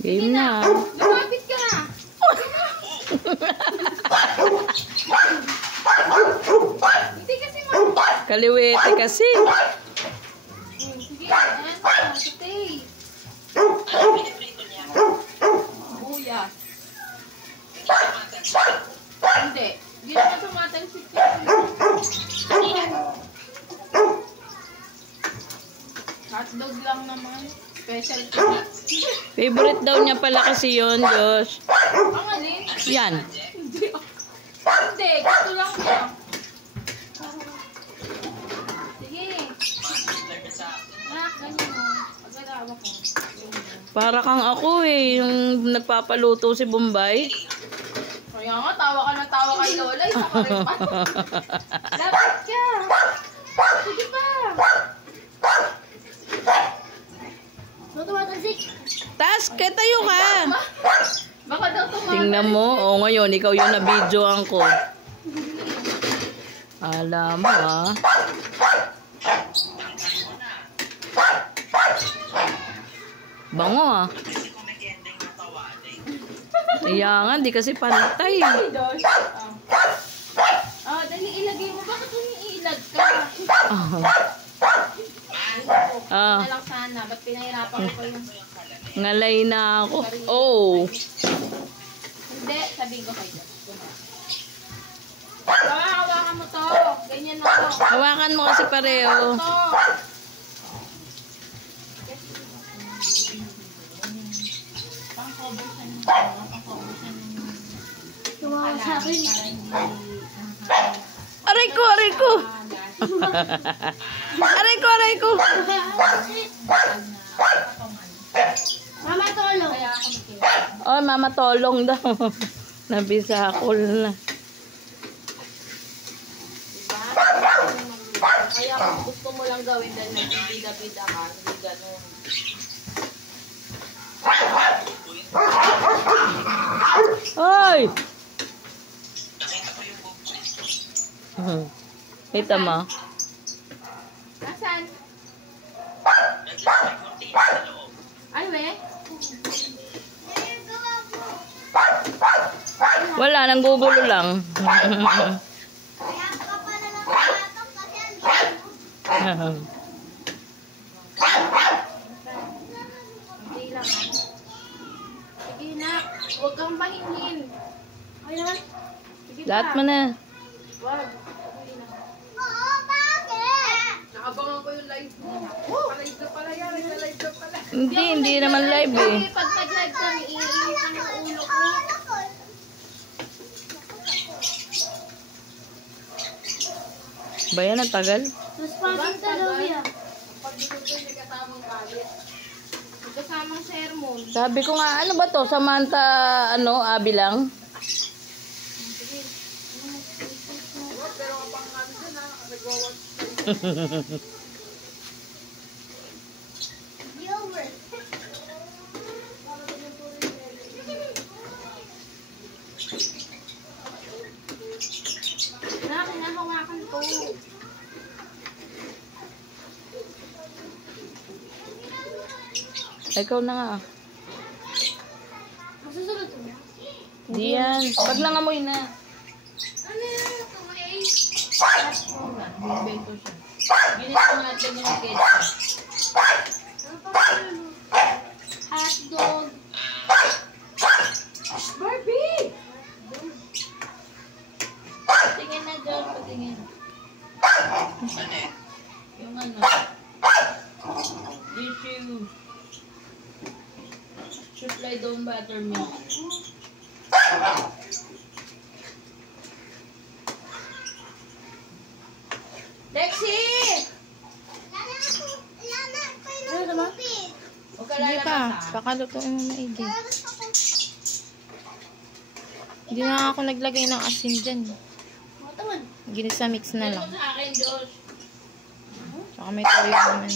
Game na. Lumapit ka na. Hindi kasi Kaliwete kasi. sige, ayan pa. Stay. Buya. Hindi. Hindi naman tumatalsik yan. Hotdog lang naman. Special treat. Favorite daw niya pala kasi yun, Josh. Ang alin? Yan. Hindi. Hindi. Gusto lang niya. Sige. Anak, ganyan mo. Pag-alawa ko. Para kang ako eh, yung nagpapaluto si Bombay. Kaya nga, tawa ka na tawa kay Lola. Isa ka rin pa. Dapat ka. Sige pa. Tas, kaya tayo ka. Baka daw tumagal. Tingnan mo. O ngayon, ikaw yung na-videoan ko. Alam mo ah. Bango ah. Kaya nga, di kasi pantay. Dali ilagay mo. Bakit mo iilag ka? Na lang sana. Ba't pinahirapan ko pa yung... Ngalay na ako. Oh. Hindi. Sabihin ko kayo. Hawakan mo to. Ganyan mo. Hawakan mo kasi pareho. Pang-cover siya ng sa akin. Aray ko, aray ko. Aray ko, aray ko. Mama, tulong. Oh, mama tolong daw. Nabisakol na. Kaya kung gusto mo lang gawin dahil nagbibida-bida ka, hindi ganun. Hoy! Kita mo? Nasaan? Ay, we? Wala, nanggugulo lang. Hindi lang, ha? Sige na, huwag kang pahingin. Ayan. Sige Lahat mo na. Wag. Nakabangan ko yung live mo. Live na pala yan. Nag-live na pala. Hindi naman live eh. Pag nag-live kami, iinit ang ulo ko. Ba yan, ang tagal? Mas pagod daw yan. Pag dito yung kasamang kalit. Kasamang sermon. Sabi ko nga, ano ba to? Samantha, Abi lang? Pero kapag nga dyan ha, nag-watch. Over. Kinahawakan ko. Ikaw na nga. Masusunod mo. Di yan. Pag nangamoy na. Ano yan? Ito eh. Bento siya. Ginito natin yung ketchup. Hotdog. Barbie! Patingin na dyan, patingin. Yung ano. Tissue. Supply down buttermilk. Lexi! Ano naman? Huwag ka Hindi lalabas pa. ha. Pakalutuin mo maigi. Hindi na ako naglagay ng asin dyan. Matawan. Ginisa mix na lang. Sa akin, Josh. Tsaka may toyo naman.